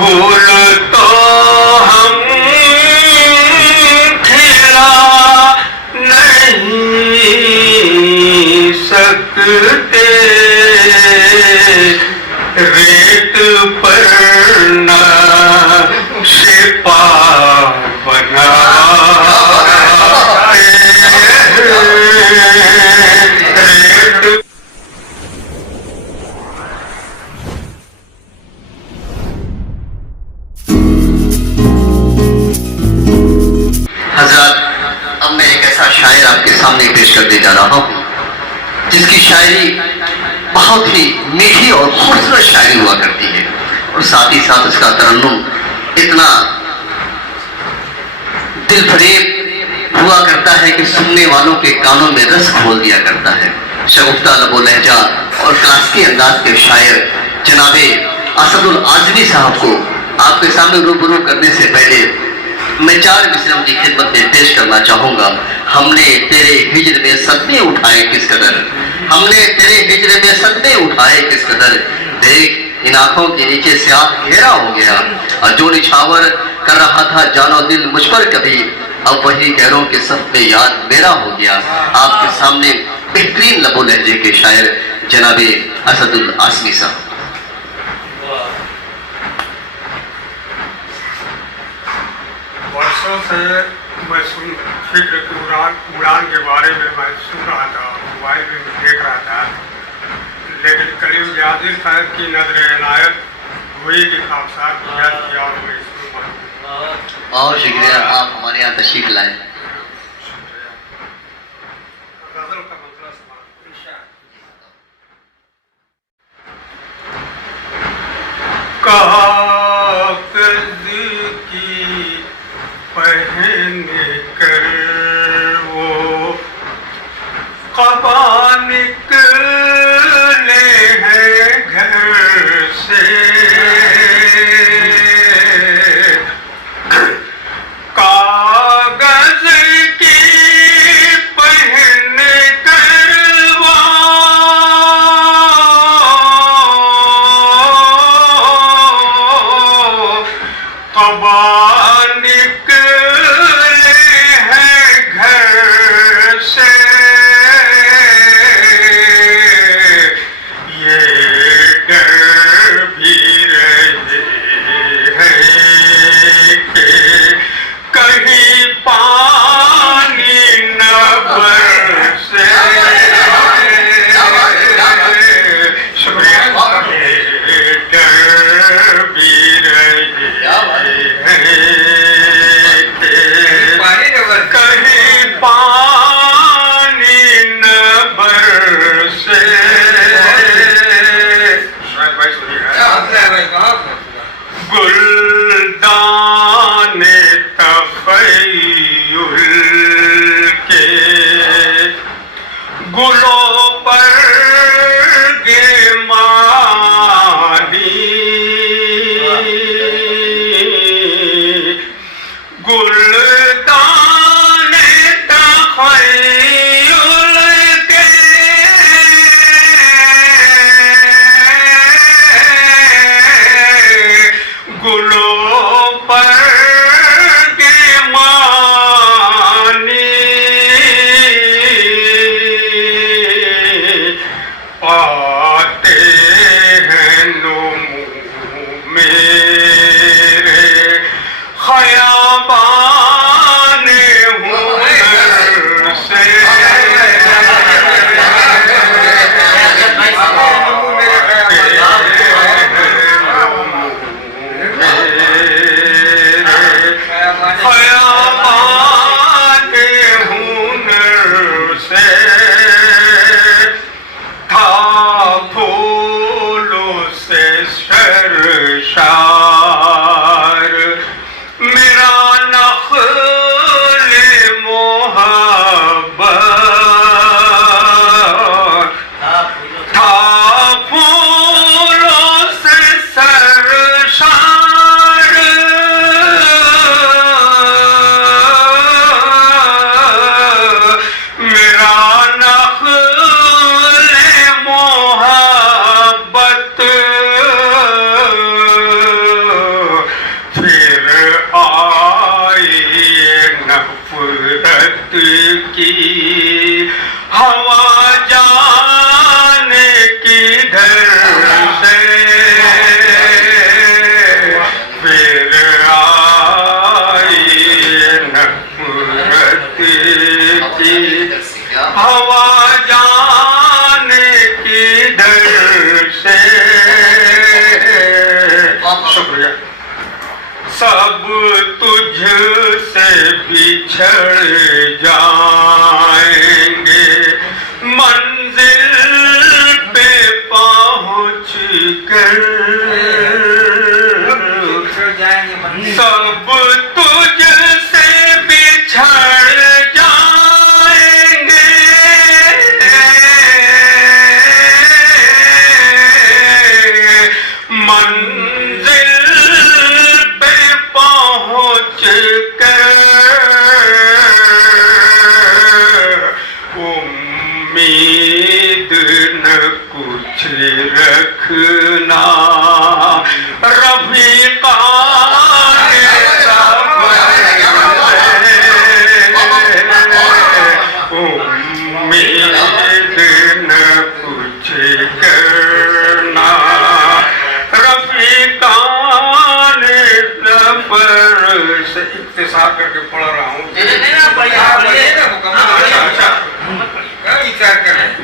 फूल तो हम खिला नहीं सकते, रेत पर नक्शा बना शायर आपके सामने पेश करने जा रहा हूं, जिसकी शायरी बहुत ही मीठी और खूबसूरत शायरी हुआ करती है, और साथ ही साथ उसका तरन्नुम इतना दिल फरेब हुआ करता है कि सुनने वालों के कानों में रस खोल दिया करता है। शगुफ्ता लबो लहजा और क्लासिकी अंदाज के शायर जनाबे असदुल आजमी साहब को आपके सामने रूबरू करने से पहले मैं 4 मिसरों की खिदमत में पेश करना चाहूंगा। हमने तेरे हिज्र में सदमे उठाए किस कदर, हमने तेरे हिज्र में सदमे उठाए किस कदर, देख इन आंखों के नीचे स्याह घेरा हो गया, और जो निछावर कर रहा था जानो दिल मुझ पर कभी, अब वही गैरों के सब में याद मेरा हो गया। आपके सामने बेहतरीन लबो लहजे के शायर जनाबे असदुल आजमी साहब। वर्षों से मैं फिक्र की उड़ान के बारे में मैं सुन रहा था, मोबाइल में देख रहा था, लेकिन करीम जाजिर साहब की नजर इनायत हुई कि खाबसार याद किया और मैं सुनूंगा। बहुत शुक्रिया, आप हमारे यहाँ तशरीफ लाए। गजल का मतलब कहा पहन कर वो कबा निकले हैं घर से, कागज की पहन कर वो कबा शरशार मेरा की हवा जाने किधर से फिर आई नफरत की हवा जाने किधर से। शुक्रिया। सब तुझसे बिछड़ जाएंगे मंजिल पे पहुँच कर, सब तुझसे बिछड़ जाएंगे मंजिल पे पहुँच कर। उम्मीद न कुछ रखना रफ़ीक़ा उम्मीद न कुछ करना रफ़ीक़ान सफ़र से। इख्तिसार करके पढ़ रहा हूँ।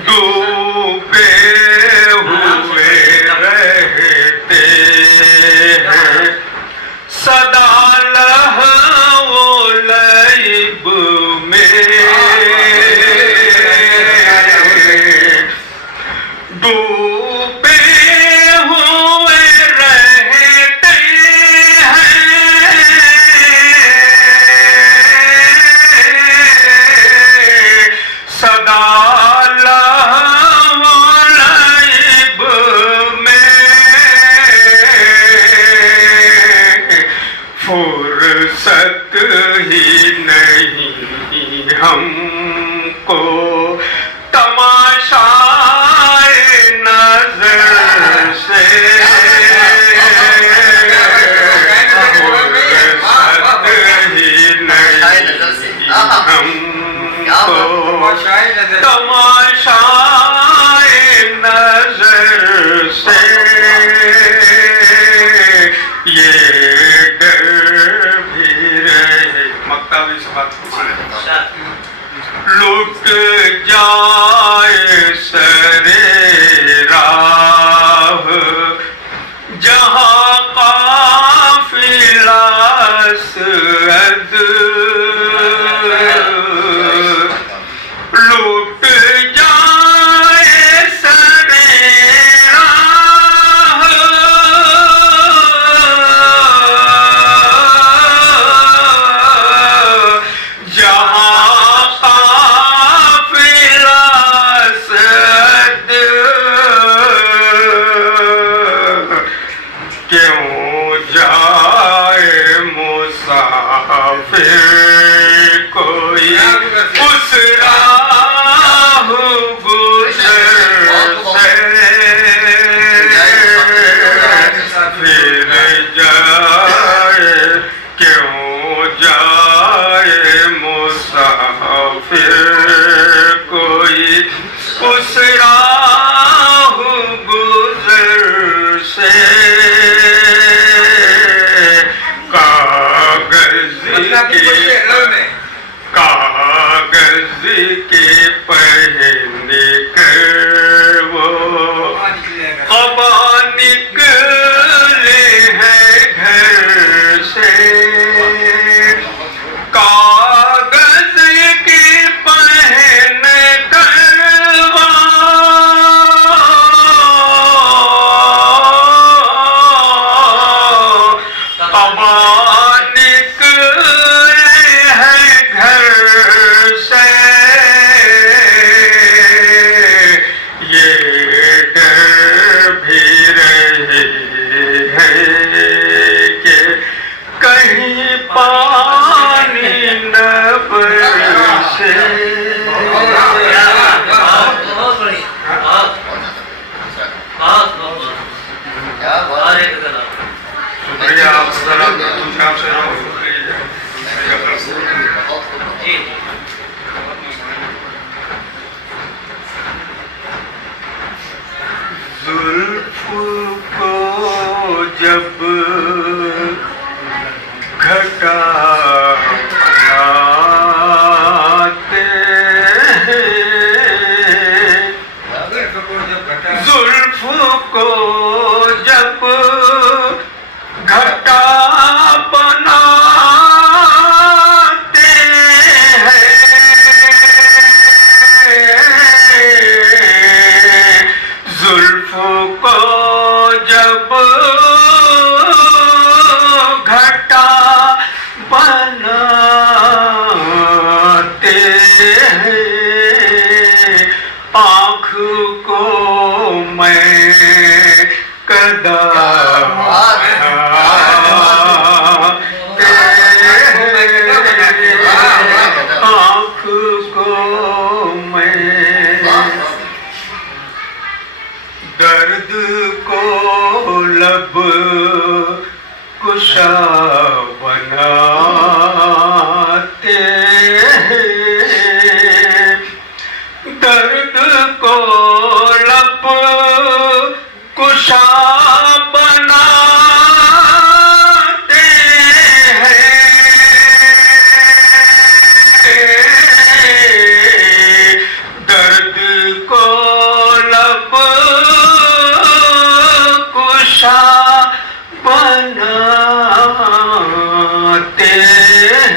डूबे हुए रहते हैं सदा लहवो लैब में, डूबे हुए रहते हैं सदा लहवो लैब में। फुर्सत ही नहीं हमको तमाशाए नजर से, फुर्सत ही नहीं हमको तमाशाए नजर से। ये डर भी रहे मक्ताबी से बात लुट जाए सरे राह जहाँ काफिला सद, लुट जाए सरे राह जहाँ काफिला सद। क्यों जाए मुसाफिर कोई उस राह गुज़र से, फिर जाए क्यों जाए मुसाफिर कोई उस राह गुज़र से। कागज के पहने कर वो कबा निकले हैं घर से, कागज के पहन कर वो कबा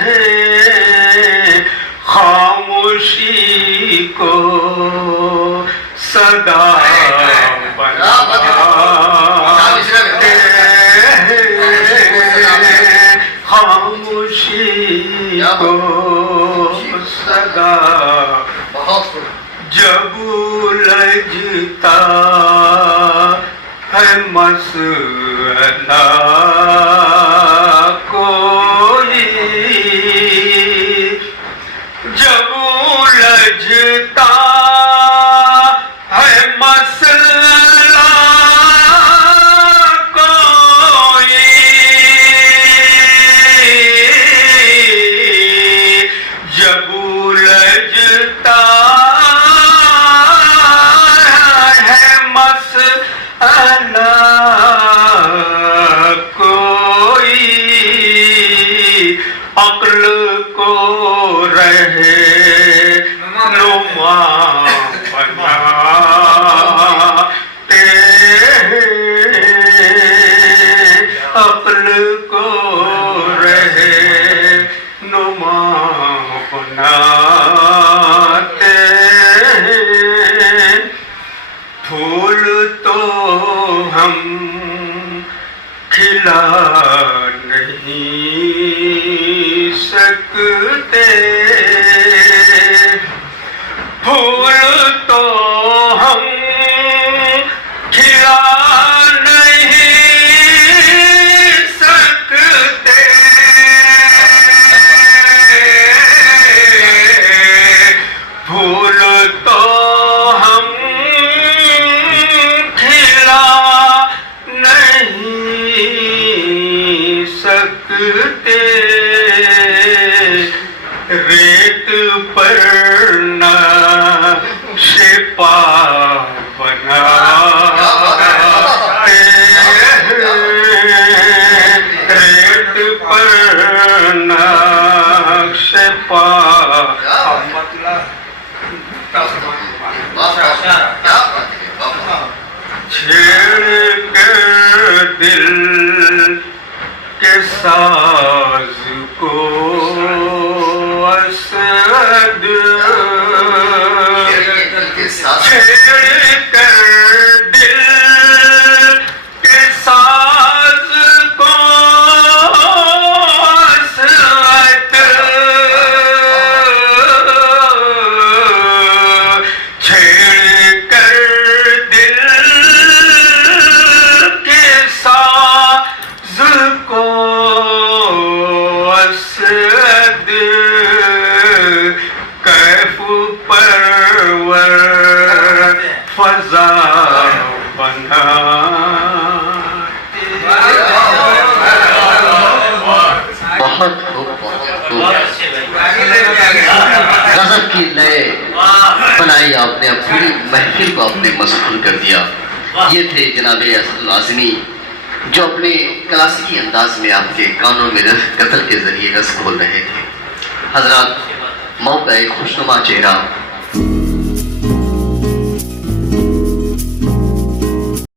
हैं खामोशी को सदा बनाते हैं खामोशी को सदा जब उलझता है मसला कोई जब उलझता है मसला कोई जब उलझता कोई अक्ल को रहे नुमा बनाते अक्ल को रहे नुमा बनाते फूल तो हम खिला नहीं सकते फूल तो हम खिला नहीं सकते फूल तो हम सकते रेत पर नक्शा बनाते रेत पर नक्शा छेड़ कर दिल के साज को असद छेड़ कर दिल के साज को असद छेड़ कर दिल के साज को असद कैफ परवर फजा बनाते बहुत खूब गजब की लय बनाई आपने पूरी महफिल को आपने मशगूल कर दिया ये थे जनाबे असदुल आज़मी जो अपने क्लासिकी अंदाज में आपके कानों में कतल के जरिए रस खोल रहे थे हजरात मौका खुशनुमा चेहरा